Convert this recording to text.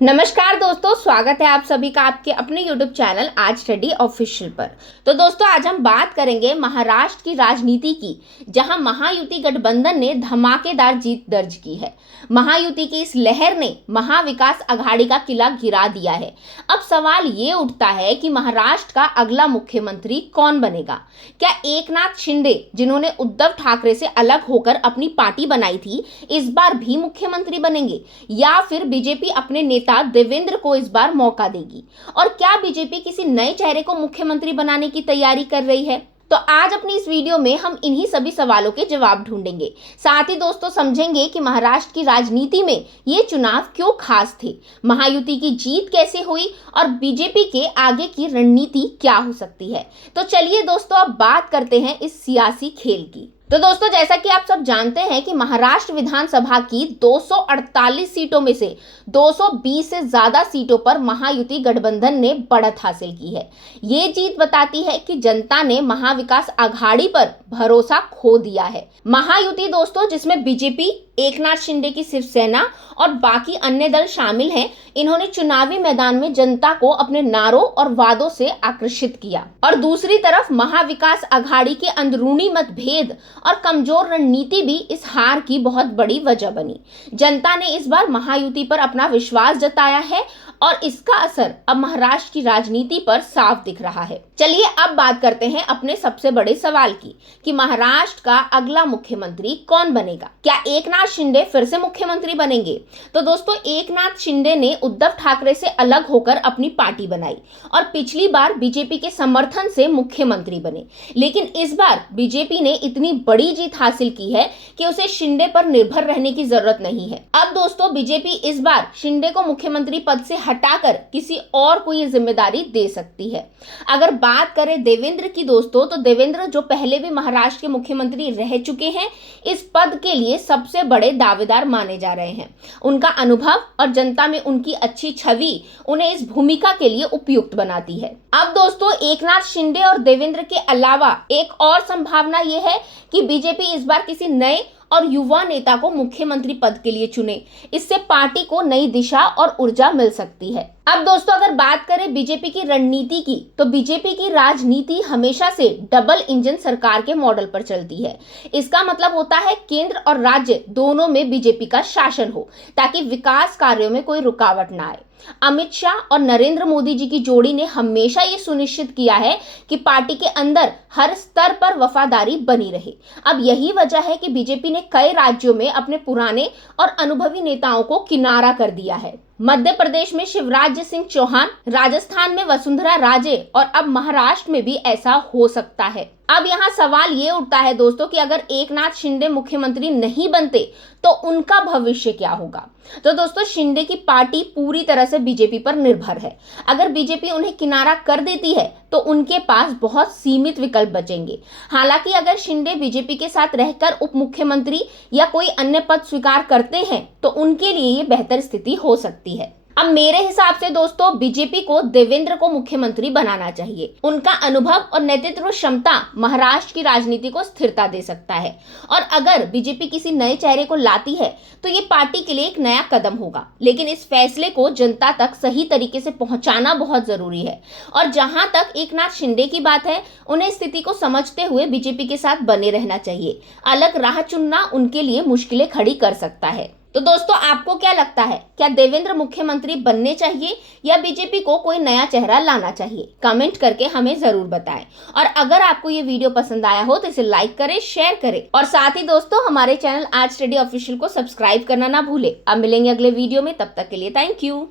नमस्कार दोस्तों, स्वागत है आप सभी का आपके अपने YouTube चैनल आज स्टडी ऑफिशियल पर। तो दोस्तों, आज हम बात करेंगे महाराष्ट्र की राजनीति की, जहां महायुति गठबंधन ने धमाकेदार जीत दर्ज की है। महायुति की इस लहर ने महाविकास अघाड़ी का किला गिरा दिया है। अब सवाल ये उठता है कि महाराष्ट्र का अगला मुख्यमंत्री कौन बनेगा। क्या एकनाथ शिंदे, जिन्होंने उद्धव ठाकरे से अलग होकर अपनी पार्टी बनाई थी, इस बार भी मुख्यमंत्री बनेंगे, या फिर बीजेपी अपने देवेंद्र को इस बार मौका देगी? और क्या बीजेपी किसी नए चेहरे को मुख्यमंत्री बनाने की तैयारी कर रही है? तो आज अपनी इस वीडियो में हम इन्हीं सभी सवालों के जवाब ढूंढेंगे। साथ ही दोस्तों समझेंगे कि महाराष्ट्र की राजनीति में ये चुनाव क्यों खास थे, महायुति की जीत कैसे हुई और बीजेपी के आगे की रणनीति क्या हो सकती है। तो चलिए दोस्तों, अब बात करते हैं इस सियासी खेल की। तो दोस्तों, जैसा कि आप सब जानते हैं कि महाराष्ट्र विधानसभा की 248 सीटों में से 220 से ज्यादा सीटों पर महायुति गठबंधन ने बढ़त हासिल की है। ये जीत बताती है कि जनता ने महाविकास अघाड़ी पर भरोसा खो दिया है। महायुति दोस्तों, जिसमें बीजेपी, एकनाथ शिंदे की शिवसेना और बाकी अन्य दल शामिल हैं, इन्होंने चुनावी मैदान में जनता को अपने नारों और वादों से आकर्षित किया। और दूसरी तरफ महाविकास अघाड़ी के अंदरूनी मतभेद और कमजोर रणनीति भी इस हार की बहुत बड़ी वजह बनी। जनता ने इस बार महायुति पर अपना विश्वास जताया है और इसका असर अब महाराष्ट्र की राजनीति पर साफ दिख रहा है। चलिए अब बात करते हैं अपने सबसे बड़े सवाल की कि महाराष्ट्र का अगला मुख्यमंत्री कौन बनेगा। क्या एकनाथ शिंदे फिर से मुख्यमंत्री बनेंगे? तो दोस्तों, एकनाथ शिंदे ने उद्धव ठाकरे से अलग होकर अपनी पार्टी बनाई और पिछली बार बीजेपी के समर्थन से मुख्यमंत्री बने। लेकिन इस बार बीजेपी ने इतनी बड़ी जीत हासिल की है कि उसे शिंदे पर निर्भर रहने की जरूरत नहीं है। अब दोस्तों, बीजेपी इस बार शिंदे को मुख्यमंत्री पद से हटाकर किसी और को ये जिम्मेदारी दे सकती है। अगर बात करें देवेंद्र की दोस्तों, तो देवेंद्र, जो पहले भी महाराष्ट्र के मुख्यमंत्री रह चुके हैं, इस पद के लिए सबसे बड़े दावेदार माने जा रहे हैं। उनका अनुभव और जनता में उनकी अच्छी छवि उन्हें इस भूमिका के लिए उपयुक्त बनाती है। अब दोस्तों, एकनाथ शिंदे और देवेंद्र के अलावा एक और संभावना यह है कि बीजेपी इस बार किसी नए और युवा नेता को मुख्यमंत्री पद के लिए चुने। इससे पार्टी को नई दिशा और ऊर्जा मिल सकती है। अब दोस्तों, अगर बात करें बीजेपी की रणनीति की, तो बीजेपी की राजनीति हमेशा से डबल इंजन सरकार के मॉडल पर चलती है। इसका मतलब होता है केंद्र और राज्य दोनों में बीजेपी का शासन हो, ताकि विकास कार्यों में कोई रुकावट ना आए। अमित शाह और नरेंद्र मोदी जी की जोड़ी ने हमेशा ये सुनिश्चित किया है कि पार्टी के अंदर हर स्तर पर वफादारी बनी रहे। अब यही वजह है कि बीजेपी ने कई राज्यों में अपने पुराने और अनुभवी नेताओं को किनारा कर दिया है। मध्य प्रदेश में शिवराज सिंह चौहान, राजस्थान में वसुंधरा राजे और अब महाराष्ट्र में भी ऐसा हो सकता है। अब यहाँ सवाल ये उठता है दोस्तों कि अगर एकनाथ शिंदे मुख्यमंत्री नहीं बनते तो उनका भविष्य क्या होगा। तो दोस्तों, शिंदे की पार्टी पूरी तरह से बीजेपी पर निर्भर है। अगर बीजेपी उन्हें किनारा कर देती है तो उनके पास बहुत सीमित विकल्प बचेंगे। हालांकि अगर शिंदे बीजेपी के साथ रहकर उप मुख्यमंत्री या कोई अन्य पद स्वीकार करते हैं तो उनके लिए ये बेहतर स्थिति हो सकती है। अब मेरे हिसाब से दोस्तों, बीजेपी को देवेंद्र को मुख्यमंत्री बनाना चाहिए। उनका अनुभव और नेतृत्व क्षमता महाराष्ट्र की राजनीति को स्थिरता दे सकता है। और अगर बीजेपी किसी नए चेहरे को लाती है तो ये पार्टी के लिए एक नया कदम होगा। लेकिन इस फैसले को जनता तक सही तरीके से पहुंचाना बहुत जरूरी है। और जहां तक एकनाथ शिंदे की बात है, उन्हें स्थिति को समझते हुए बीजेपी के साथ बने रहना चाहिए। अलग राह चुनना उनके लिए मुश्किलें खड़ी कर सकता है। तो दोस्तों, आपको क्या लगता है, क्या देवेंद्र मुख्यमंत्री बनने चाहिए या बीजेपी को कोई नया चेहरा लाना चाहिए? कमेंट करके हमें जरूर बताएं। और अगर आपको ये वीडियो पसंद आया हो तो इसे लाइक करें, शेयर करें और साथ ही दोस्तों, हमारे चैनल आज स्टडी ऑफिशियल को सब्सक्राइब करना ना भूलें। अब मिलेंगे अगले वीडियो में, तब तक के लिए थैंक यू।